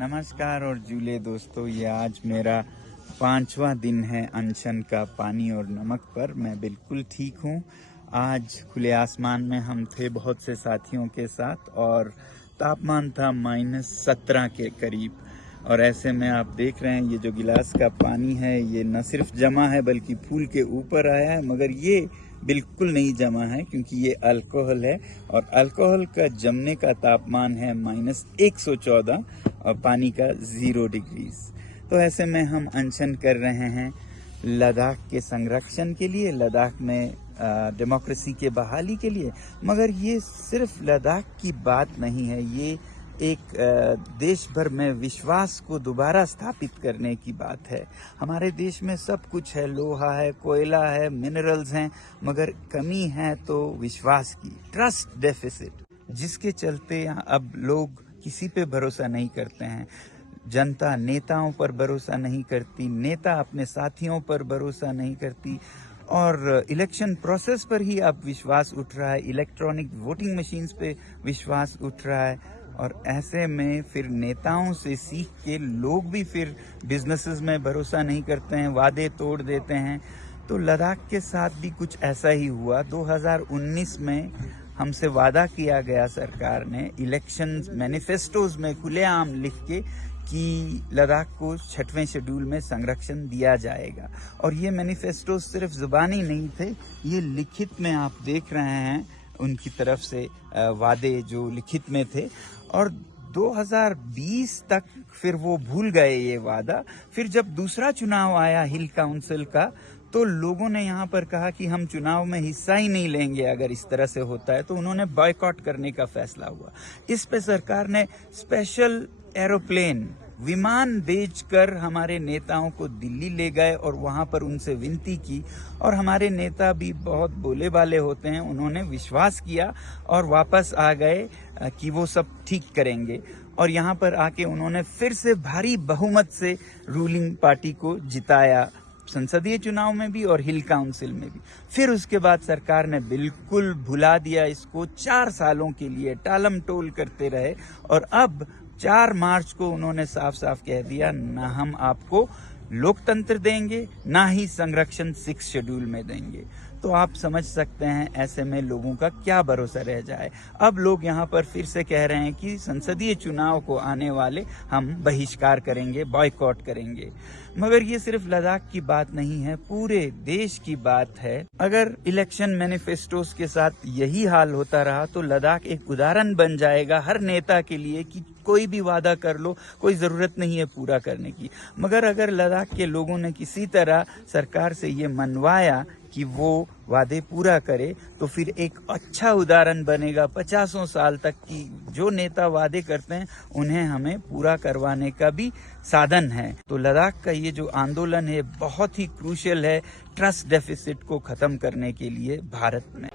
नमस्कार और जूले दोस्तों, ये आज मेरा 5वां दिन है अनशन का पानी और नमक पर। मैं बिल्कुल ठीक हूँ। आज खुले आसमान में हम थे बहुत से साथियों के साथ और तापमान था -17 के करीब। और ऐसे में आप देख रहे हैं ये जो गिलास का पानी है ये न सिर्फ जमा है बल्कि फूल के ऊपर आया है, मगर ये बिल्कुल नहीं जमा है क्योंकि ये अल्कोहल है और अल्कोहल का जमने का तापमान है -114 और पानी का 0 डिग्रीज। तो ऐसे में हम अनशन कर रहे हैं लद्दाख के संरक्षण के लिए, लद्दाख में डेमोक्रेसी के बहाली के लिए। मगर ये सिर्फ लद्दाख की बात नहीं है, ये एक देश भर में विश्वास को दोबारा स्थापित करने की बात है। हमारे देश में सब कुछ है, लोहा है, कोयला है, मिनरल्स हैं, मगर कमी है तो विश्वास की, ट्रस्ट डेफिसिट, जिसके चलते अब लोग किसी पे भरोसा नहीं करते हैं। जनता नेताओं पर भरोसा नहीं करती, नेता अपने साथियों पर भरोसा नहीं करती और इलेक्शन प्रोसेस पर ही अब विश्वास उठ रहा है, इलेक्ट्रॉनिक वोटिंग मशीन्स पे विश्वास उठ रहा है। और ऐसे में फिर नेताओं से सीख के लोग भी फिर बिजनेसेस में भरोसा नहीं करते हैं, वादे तोड़ देते हैं। तो लद्दाख के साथ भी कुछ ऐसा ही हुआ। 2019 में हमसे वादा किया गया सरकार ने इलेक्शन मैनिफेस्टोज में खुलेआम लिख के कि लद्दाख को 6वें शेड्यूल में संरक्षण दिया जाएगा। और ये मैनिफेस्टो सिर्फ जुबानी नहीं थे, ये लिखित में आप देख रहे हैं उनकी तरफ से वादे जो लिखित में थे। और 2020 तक फिर वो भूल गए ये वादा। फिर जब दूसरा चुनाव आया हिल काउंसिल का, तो लोगों ने यहाँ पर कहा कि हम चुनाव में हिस्सा ही नहीं लेंगे अगर इस तरह से होता है, तो उन्होंने बॉयकॉट करने का फैसला हुआ। इस पे सरकार ने स्पेशल एरोप्लेन, विमान भेजकर हमारे नेताओं को दिल्ली ले गए और वहां पर उनसे विनती की। और हमारे नेता भी बहुत भोले भाले होते हैं, उन्होंने विश्वास किया और वापस आ गए कि वो सब ठीक करेंगे। और यहाँ पर आके उन्होंने फिर से भारी बहुमत से रूलिंग पार्टी को जिताया, संसदीय चुनाव में भी और हिल काउंसिल में भी। फिर उसके बाद सरकार ने बिल्कुल भुला दिया इसको, 4 सालों के लिए टालम टोल करते रहे। और अब 4 मार्च को उन्होंने साफ साफ कह दिया, ना हम आपको लोकतंत्र देंगे, ना ही संरक्षण 6 शेड्यूल में देंगे। तो आप समझ सकते हैं ऐसे में लोगों का क्या भरोसा रह जाए। अब लोग यहाँ पर फिर से कह रहे हैं कि संसदीय चुनाव को आने वाले हम बहिष्कार करेंगे, बॉयकॉट करेंगे। मगर ये सिर्फ लद्दाख की बात नहीं है, पूरे देश की बात है। अगर इलेक्शन मैनिफेस्टोस के साथ यही हाल होता रहा तो लद्दाख एक उदाहरण बन जाएगा हर नेता के लिए कि कोई भी वादा कर लो, कोई जरूरत नहीं है पूरा करने की। मगर अगर लद्दाख के लोगों ने किसी तरह सरकार से ये मनवाया कि वो वादे पूरा करे, तो फिर एक अच्छा उदाहरण बनेगा 50 साल तक की जो नेता वादे करते हैं उन्हें हमें पूरा करवाने का भी साधन है। तो लद्दाख का ये जो आंदोलन है बहुत ही क्रूशियल है ट्रस्ट डेफिसिट को खत्म करने के लिए भारत में।